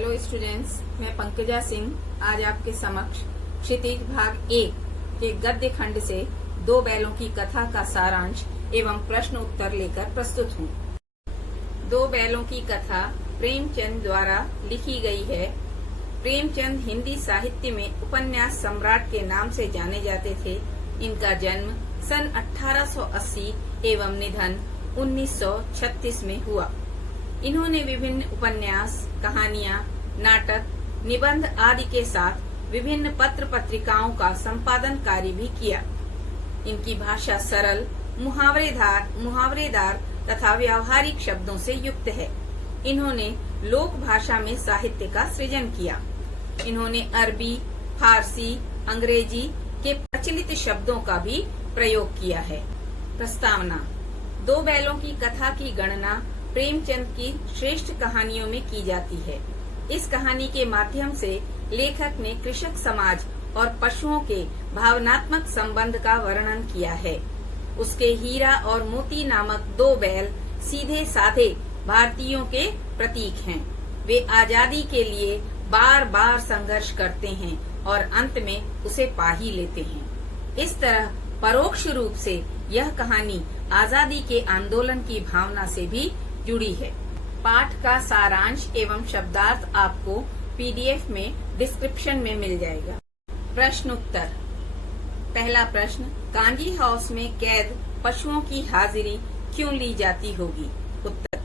Hello students, मैं पंकजा सिंह आज आपके समक्ष क्षितिज भाग 1 के गद्य खंड से दो बैलों की कथा का सारांश एवं प्रश्न उत्तर लेकर प्रस्तुत हूँ। दो बैलों की कथा प्रेमचंद द्वारा लिखी गई है। प्रेमचंद हिंदी साहित्य में उपन्यास सम्राट के नाम से जाने जाते थे। इनका जन्म सन 1880 एवं निधन 1936 में हुआ। इन्होंने विभिन्न उपन्यास, कहानियां, नाटक, निबंध आदि के साथ विभिन्न पत्र पत्रिकाओं का संपादन कार्य भी किया। इनकी भाषा सरल, मुहावरेदार तथा व्यावहारिक शब्दों से युक्त है। इन्होंने लोक भाषा में साहित्य का सृजन किया। इन्होंने अरबी, फारसी, अंग्रेजी के प्रचलित शब्दों का भी प्रयोग किया है। प्रस्तावना: दो बैलों की कथा की गणना प्रेमचंद की श्रेष्ठ कहानियों में की जाती है। इस कहानी के माध्यम से लेखक ने कृषक समाज और पशुओं के भावनात्मक संबंध का वर्णन किया है। उसके हीरा और मोती नामक दो बैल सीधे साधे भारतीयों के प्रतीक हैं। वे आजादी के लिए बार बार संघर्ष करते हैं और अंत में उसे पा ही लेते हैं। इस तरह परोक्ष रूप से यह कहानी आजादी के आंदोलन की भावना से भी जुड़ी है। पाठ का सारांश एवं शब्दार्थ आपको पीडीएफ में डिस्क्रिप्शन में मिल जाएगा। प्रश्न उत्तर। पहला प्रश्न, कांजी हाउस में कैद पशुओं की हाजिरी क्यों ली जाती होगी? उत्तर: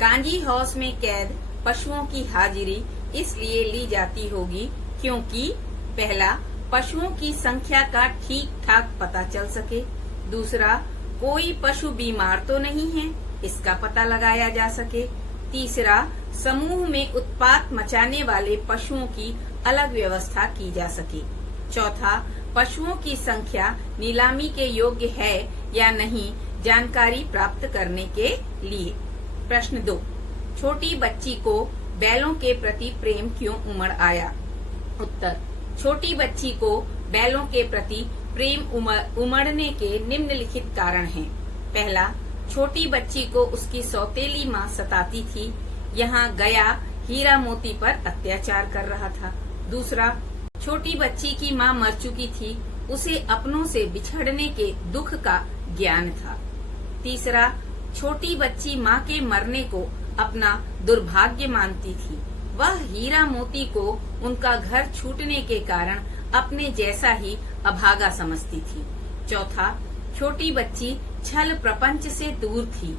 कांजी हाउस में कैद पशुओं की हाजिरी इसलिए ली जाती होगी क्योंकि पहला, पशुओं की संख्या का ठीक ठाक पता चल सके। दूसरा, कोई पशु बीमार तो नहीं है, इसका पता लगाया जा सके। तीसरा, समूह में उत्पात मचाने वाले पशुओं की अलग व्यवस्था की जा सके। चौथा, पशुओं की संख्या नीलामी के योग्य है या नहीं, जानकारी प्राप्त करने के लिए। प्रश्न 2, छोटी बच्ची को बैलों के प्रति प्रेम क्यों उमड़ आया? उत्तर: छोटी बच्ची को बैलों के प्रति प्रेम उमड़ने के निम्नलिखित कारण हैं। पहला, छोटी बच्ची को उसकी सौतेली माँ सताती थी। यहाँ गया हीरा मोती पर अत्याचार कर रहा था। दूसरा, छोटी बच्ची की माँ मर चुकी थी, उसे अपनों से बिछड़ने के दुख का ज्ञान था। तीसरा, छोटी बच्ची माँ के मरने को अपना दुर्भाग्य मानती थी। वह हीरा मोती को उनका घर छूटने के कारण अपने जैसा ही अभागा समझती थी। चौथा, छोटी बच्ची छल प्रपंच से दूर थी।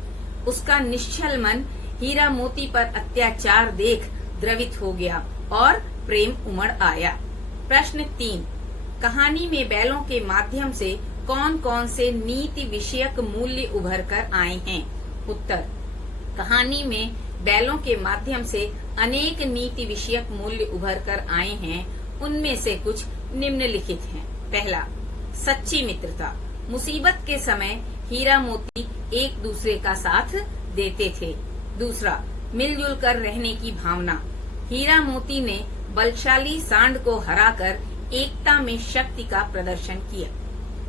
उसका निश्चल मन हीरा मोती पर अत्याचार देख द्रवित हो गया और प्रेम उमड़ आया। प्रश्न 3, कहानी में बैलों के माध्यम से कौन कौन से नीति विषयक मूल्य उभर कर आए हैं? उत्तर: कहानी में बैलों के माध्यम से अनेक नीति विषयक मूल्य उभर कर आए हैं। उनमें से कुछ निम्नलिखित हैं। पहला, सच्ची मित्रता। मुसीबत के समय हीरा मोती एक दूसरे का साथ देते थे। दूसरा, मिलजुल कर रहने की भावना। हीरा मोती ने बलशाली सांड को हराकर एकता में शक्ति का प्रदर्शन किया।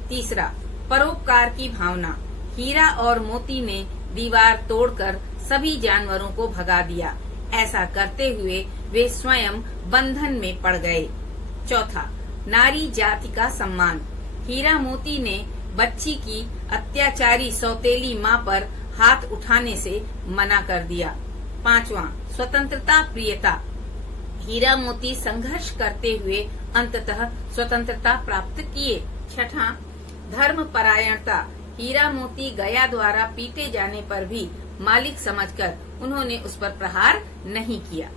तीसरा, परोपकार की भावना। हीरा और मोती ने दीवार तोड़कर सभी जानवरों को भगा दिया। ऐसा करते हुए वे स्वयं बंधन में पड़ गए। चौथा, नारी जाति का सम्मान। हीरा मोती ने बच्ची की अत्याचारी सौतेली माँ पर हाथ उठाने से मना कर दिया। पांचवा, स्वतंत्रता प्रियता। हीरा मोती संघर्ष करते हुए अंततः स्वतंत्रता प्राप्त किए। छठा, धर्म परायणता। हीरा मोती गया द्वारा पीटे जाने पर भी मालिक समझकर उन्होंने उस पर प्रहार नहीं किया।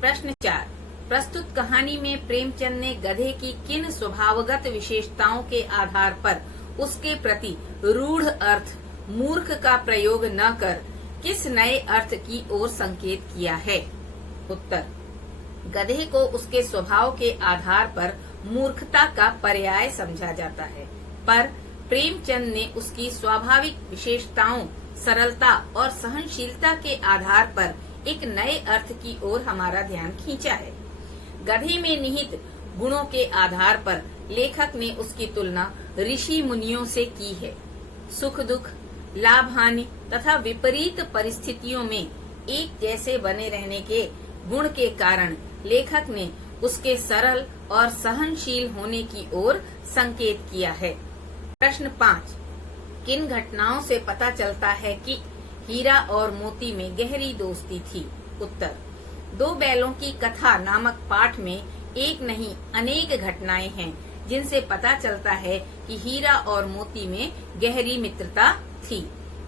प्रश्न 4, प्रस्तुत कहानी में प्रेमचंद ने गधे की किन स्वभावगत विशेषताओं के आधार पर उसके प्रति रूढ़ अर्थ मूर्ख का प्रयोग न कर किस नए अर्थ की ओर संकेत किया है? उत्तर: गधे को उसके स्वभाव के आधार पर मूर्खता का पर्याय समझा जाता है, पर प्रेमचंद ने उसकी स्वाभाविक विशेषताओं, सरलता और सहनशीलता के आधार पर एक नए अर्थ की ओर हमारा ध्यान खींचा है। गधे में निहित गुणों के आधार पर लेखक ने उसकी तुलना ऋषि मुनियों से की है। सुख दुख, लाभ हानि तथा विपरीत परिस्थितियों में एक जैसे बने रहने के गुण के कारण लेखक ने उसके सरल और सहनशील होने की ओर संकेत किया है। प्रश्न 5, किन घटनाओं से पता चलता है कि हीरा और मोती में गहरी दोस्ती थी? उत्तर, दो बैलों की कथा नामक पाठ में एक नहीं अनेक घटनाएं हैं जिनसे पता चलता है कि हीरा और मोती में गहरी मित्रता थी।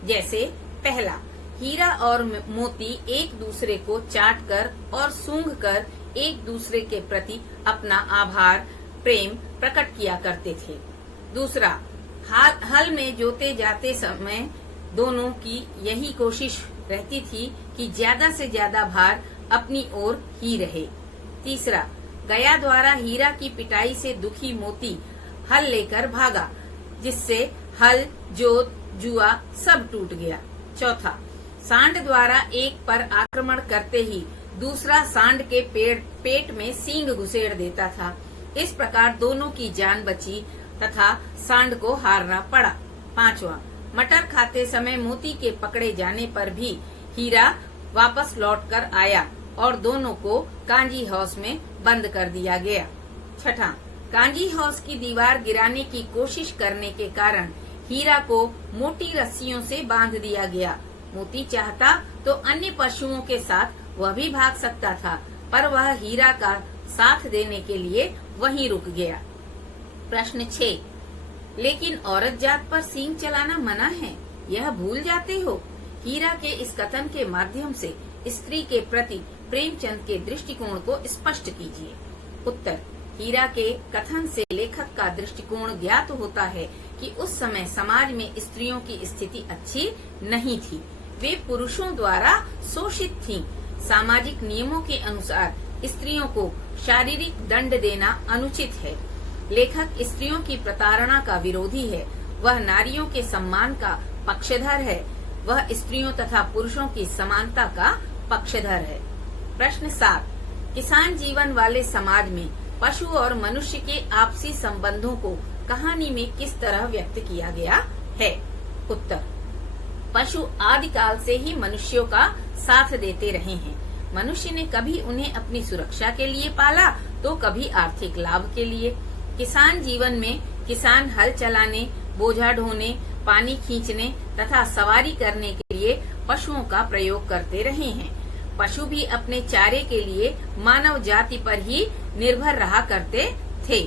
जैसे पहला, हीरा और मोती एक दूसरे को चाटकर और सूंघकर एक दूसरे के प्रति अपना आभार प्रेम प्रकट किया करते थे। दूसरा, हल में जोते जाते समय दोनों की यही कोशिश रहती थी कि ज्यादा से ज्यादा भार अपनी ओर ही रहे। तीसरा, गया द्वारा हीरा की पिटाई से दुखी मोती हल लेकर भागा, जिससे हल, जोत, जुआ सब टूट गया। चौथा, सांड द्वारा एक पर आक्रमण करते ही दूसरा सांड के पेट में सींग घुसेड़ देता था। इस प्रकार दोनों की जान बची तथा सांड को हारना पड़ा। पांचवा, मटर खाते समय मोती के पकड़े जाने पर भी हीरा वापस लौटकर आया और दोनों को कांजी हाउस में बंद कर दिया गया। छठा, कांजी हाउस की दीवार गिराने की कोशिश करने के कारण हीरा को मोटी रस्सियों से बांध दिया गया। मोती चाहता तो अन्य पशुओं के साथ वह भी भाग सकता था, पर वह हीरा का साथ देने के लिए वहीं रुक गया। प्रश्न 6, लेकिन औरत जात पर सींग चलाना मना है, यह भूल जाते हो? हीरा के इस कथन के माध्यम से स्त्री के प्रति प्रेमचंद के दृष्टिकोण को स्पष्ट कीजिए। उत्तर, हीरा के कथन से लेखक का दृष्टिकोण ज्ञात होता है कि उस समय समाज में स्त्रियों की स्थिति अच्छी नहीं थी। वे पुरुषों द्वारा शोषित थीं। सामाजिक नियमों के अनुसार स्त्रियों को शारीरिक दंड देना अनुचित है। लेखक स्त्रियों की प्रताड़ना का विरोधी है। वह नारियों के सम्मान का पक्षधर है। वह स्त्रियों तथा पुरुषों की समानता का पक्षधर है। प्रश्न 7, किसान जीवन वाले समाज में पशु और मनुष्य के आपसी संबंधों को कहानी में किस तरह व्यक्त किया गया है? उत्तर, पशु आदिकाल से ही मनुष्यों का साथ देते रहे हैं। मनुष्य ने कभी उन्हें अपनी सुरक्षा के लिए पाला तो कभी आर्थिक लाभ के लिए। किसान जीवन में किसान हल चलाने, बोझा ढोने, पानी खींचने तथा सवारी करने के लिए पशुओं का प्रयोग करते रहे हैं। पशु भी अपने चारे के लिए मानव जाति पर ही निर्भर रहा करते थे।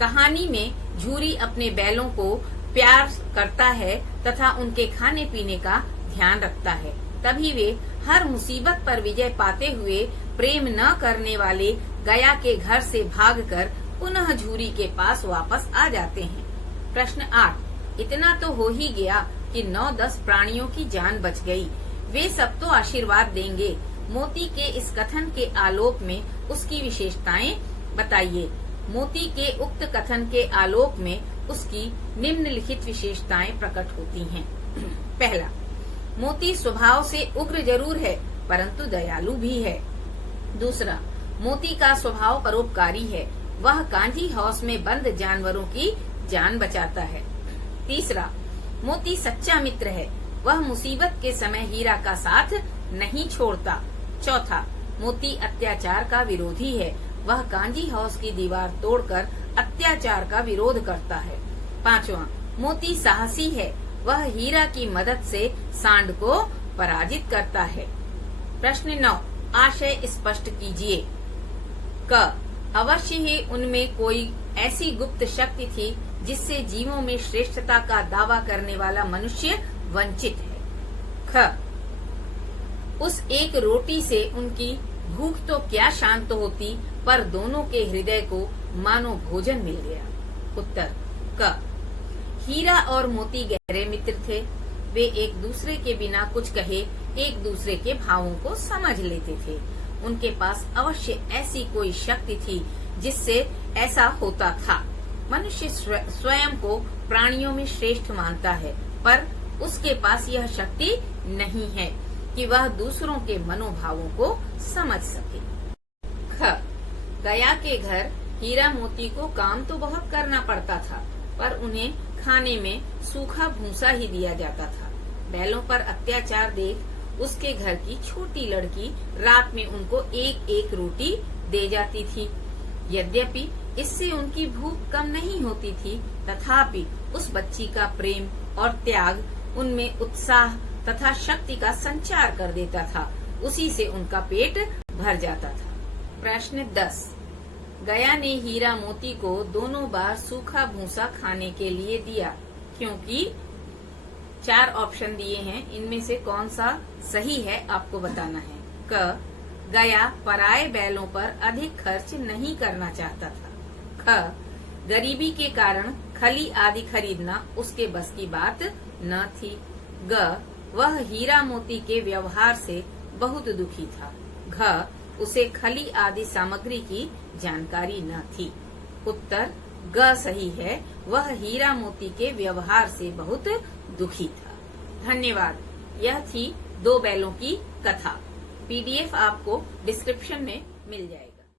कहानी में झूरी अपने बैलों को प्यार करता है तथा उनके खाने पीने का ध्यान रखता है। तभी वे हर मुसीबत पर विजय पाते हुए प्रेम न करने वाले गया के घर से भागकर पुनः झूरी के पास वापस आ जाते हैं। प्रश्न 8, इतना तो हो ही गया कि 9-10 प्राणियों की जान बच गई। वे सब तो आशीर्वाद देंगे। मोती के इस कथन के आलोक में उसकी विशेषताएं बताइए। मोती के उक्त कथन के आलोक में उसकी निम्नलिखित विशेषताएं प्रकट होती हैं। पहला, मोती स्वभाव से उग्र जरूर है परंतु दयालु भी है। दूसरा, मोती का स्वभाव परोपकारी है। वह कांजी हाउस में बंद जानवरों की जान बचाता है। तीसरा, मोती सच्चा मित्र है। वह मुसीबत के समय हीरा का साथ नहीं छोड़ता। चौथा, मोती अत्याचार का विरोधी है। वह कांजी हाउस की दीवार तोड़कर अत्याचार का विरोध करता है। पांचवा, मोती साहसी है। वह हीरा की मदद से सांड को पराजित करता है। प्रश्न 9, आशय स्पष्ट कीजिए। क, अवश्य ही उनमें कोई ऐसी गुप्त शक्ति थी जिससे जीवों में श्रेष्ठता का दावा करने वाला मनुष्य वंचित है। ख, उस एक रोटी से उनकी भूख तो क्या शांत होती, पर दोनों के हृदय को मानो भोजन मिल गया। उत्तर क, हीरा और मोती गहरे मित्र थे। वे एक दूसरे के बिना कुछ कहे एक दूसरे के भावों को समझ लेते थे। उनके पास अवश्य ऐसी कोई शक्ति थी जिससे ऐसा होता था। मनुष्य स्वयं को प्राणियों में श्रेष्ठ मानता है, पर उसके पास यह शक्ति नहीं है कि वह दूसरों के मनोभावों को समझ सके। ख, गया के घर हीरा मोती को काम तो बहुत करना पड़ता था, पर उन्हें खाने में सूखा भूसा ही दिया जाता था। बैलों पर अत्याचार देख उसके घर की छोटी लड़की रात में उनको एक एक रोटी दे जाती थी। यद्यपि इससे उनकी भूख कम नहीं होती थी, तथापि उस बच्ची का प्रेम और त्याग उनमें उत्साह तथा शक्ति का संचार कर देता था। उसी से उनका पेट भर जाता था। प्रश्न 10। गया ने हीरा मोती को दोनों बार सूखा भूसा खाने के लिए दिया, क्योंकि 4 ऑप्शन दिए हैं, इनमें से कौन सा सही है आपको बताना है। क. गया पराये बैलों पर अधिक खर्च नहीं करना चाहता था। ख. गरीबी के कारण खली आदि खरीदना उसके बस की बात न थी। ग. वह हीरा मोती के व्यवहार से बहुत दुखी था। घ. उसे खली आदि सामग्री की जानकारी न थी। उत्तर ग सही है, वह हीरा मोती के व्यवहार से बहुत दुखी था। धन्यवाद। यह थी 2 बैलों की कथा। PDF आपको डिस्क्रिप्शन में मिल जाएगी।